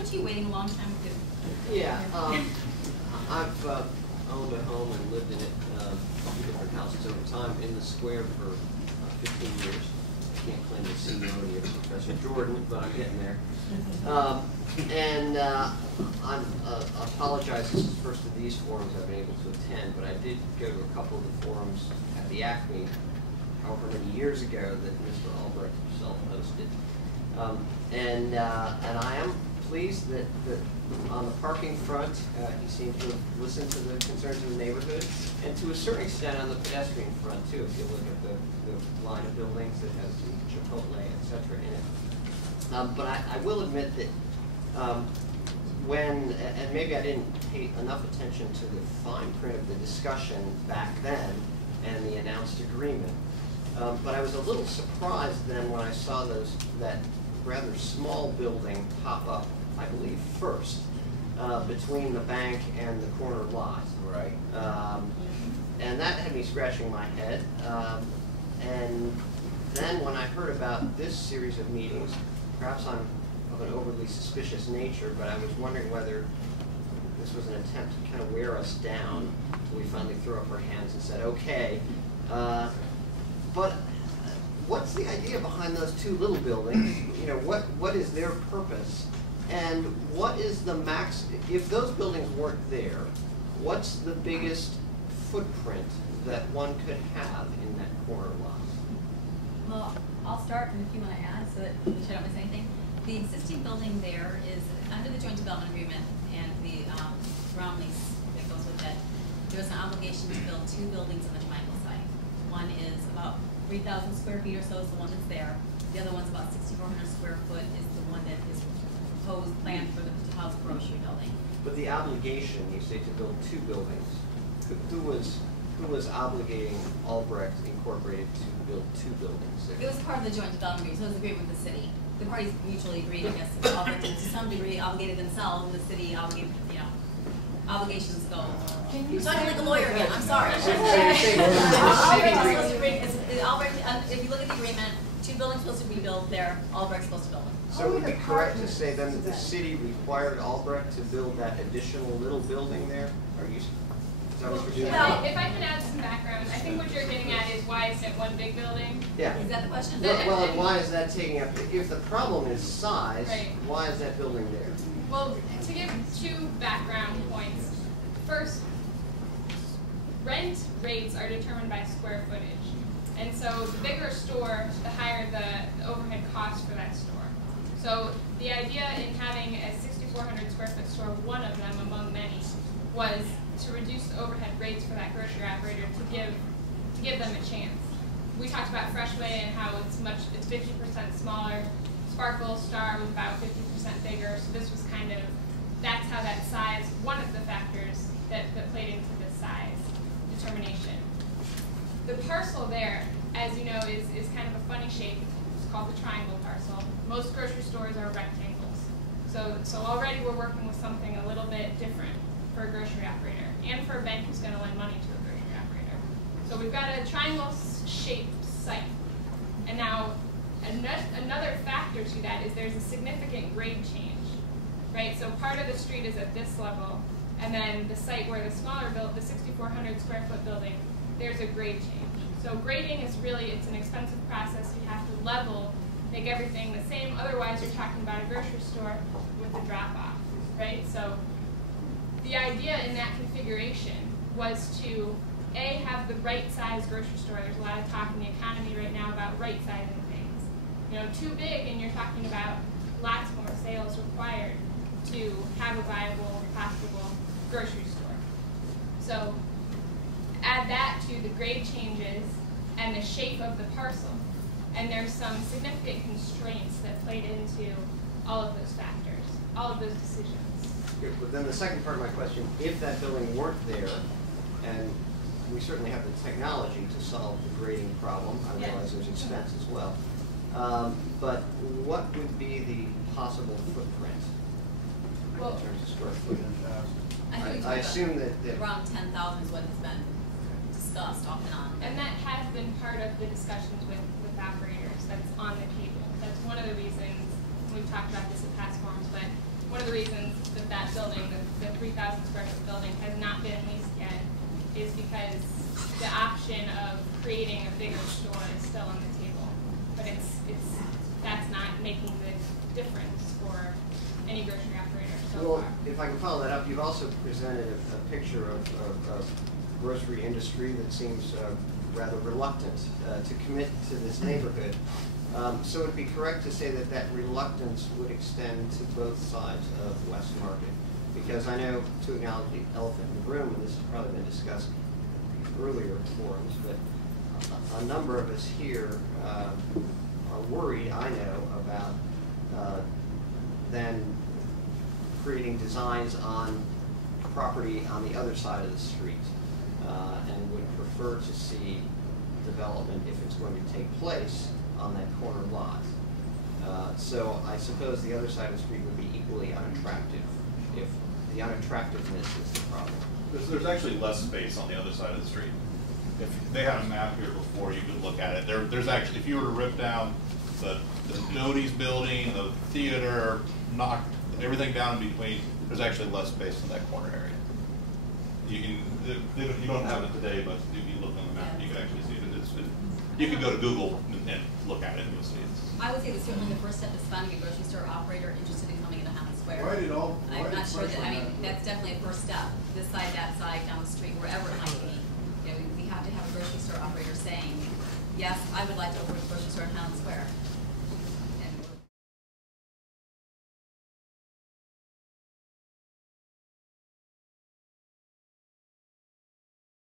weren't you waiting a long time to? Yeah, I've owned a home and lived in it, two different houses over time in the square for 15 years. I can't claim the seniority of Professor Jordan, but I'm getting there. I apologize, this is the first of these forums I've been able to attend, but I did go to a couple of the forums at the Acme, however many years ago, that Mr. Albrecht himself hosted. And I am pleased that on the parking front, he seemed to have listened to the concerns of the neighborhood, and to a certain extent on the pedestrian front too, if you look at the line of buildings that has Chipotle, etc. in it. But I will admit that and maybe I didn't pay enough attention to the fine print of the discussion back then and the announced agreement, but I was a little surprised then when I saw that rather small building pop up, I believe, first, between the bank and the corner lot. Right. And that had me scratching my head. And then when I heard about this series of meetings, perhaps I'm of an overly suspicious nature, but I was wondering whether this was an attempt to kind of wear us down until we finally threw up our hands and said, okay. But what's the idea behind those two little buildings? You know, what is their purpose? And what is the max, if those buildings weren't there, what's the biggest footprint that one could have in that corner lot? Well, I'll start, and if you want to add, so that I don't miss anything. The existing building there is under the joint development agreement and the ground lease that goes with it. There was an obligation to build two buildings on the triangle site. One is about 3,000 square feet or so is the one that's there. The other one's about 6,400 square foot is the one that is proposed planned for the house grocery building. But the obligation, you say, to build two buildings, who was obligating Albrecht Incorporated to build two buildings there? It was part of the joint development agreement, so it was an agreement with the city. The parties mutually agreed, I guess, Albrecht to some degree obligated themselves, and the city obligated, obligations go. Can you talking like a lawyer again, I'm sorry. Albrecht, if you look at the agreement, two buildings supposed to be built there, Albrecht's supposed to build them. So it would be correct to say then that the city required Albrecht to build that additional little building there? Is that what you're doing? Well, if I could add some background, I think what you're getting at is why isn't it one big building? Yeah. Is that the question? Well, and why is that taking up, if the problem is size, right, why is that building there? Well, to give two background points. First, rent rates are determined by square footage. And so the bigger a store, the higher the overhead cost for that store. So the idea in having a 6,400 square foot store, one of them among many, was to reduce the overhead rates for that grocery operator to give them a chance. We talked about Freshway and how it's 50% smaller. Sparkle Star was about 50% bigger. So this was that's how that size, one of the factors that played into the size determination. The parcel there, as you know, is kind of a funny shape. It's called the triangle parcel. Most grocery stores are rectangles. So already we're working with something a little bit different for a grocery operator and for a bank who's going to lend money to a grocery operator. So we've got a triangle-shaped site. And now another factor to that is there's a significant grade change, right? So part of the street is at this level, and then the site where the smaller the 6,400 square foot building, there's a grade change. So grading is it's an expensive process. You have to level, make everything the same. Otherwise, you're talking about a grocery store with a drop-off, right? So the idea in that configuration was to, A, have the right size grocery store. There's a lot of talk in the economy right now about right sizing things. Too big and you're talking about lots more sales required to have a viable, profitable grocery store. So add that to the grade changes and the shape of the parcel, and there's some significant constraints that played into all of those factors, all of those decisions. But then the second part of my question, if that building weren't there, and we certainly have the technology to solve the grading problem, I realize there's expense as well, but what would be the possible footprint in terms of square footage? I assume that around 10,000 is what has been discussed off and on. And that has been part of the discussions with operators. That's on the table. That's one of the reasons, we've talked about this in past forums, but one of the that building, the 3,000 square foot building, has not been leased yet is because the option of creating a bigger store is still on the table. But that's not making the difference for any grocery operator so Well, far. if I can follow that up, you've also presented a picture of grocery industry that seems rather reluctant to commit to this neighborhood. So it would be correct to say that that reluctance would extend to both sides of West Market. Because I know, to acknowledge the elephant in the room, and this has probably been discussed earlier forums, but a number of us here are worried, I know, about then creating designs on property on the other side of the street, and would prefer to see development, if it's going to take place, on that corner lot. So I suppose the other side of the street would be equally unattractive if the unattractiveness is the problem. There's actually less space on the other side of the street. If they had a map here before, you could look at it. There's actually, if you were to rip down the Doty's building, the theater, knock everything down in between, there's actually less space in that corner area. You don't have it today, but if you look on the map, you can actually see it. You can go to Google and look at it and you'll see it. I would say that certainly the first step is finding a grocery store operator interested in coming into Highland Square. I'm not sure that, I mean, that's definitely a first step. This side, that side, down the street, wherever it might be. You know, we have to have a grocery store operator saying, yes, I would like to open a grocery store in Highland Square.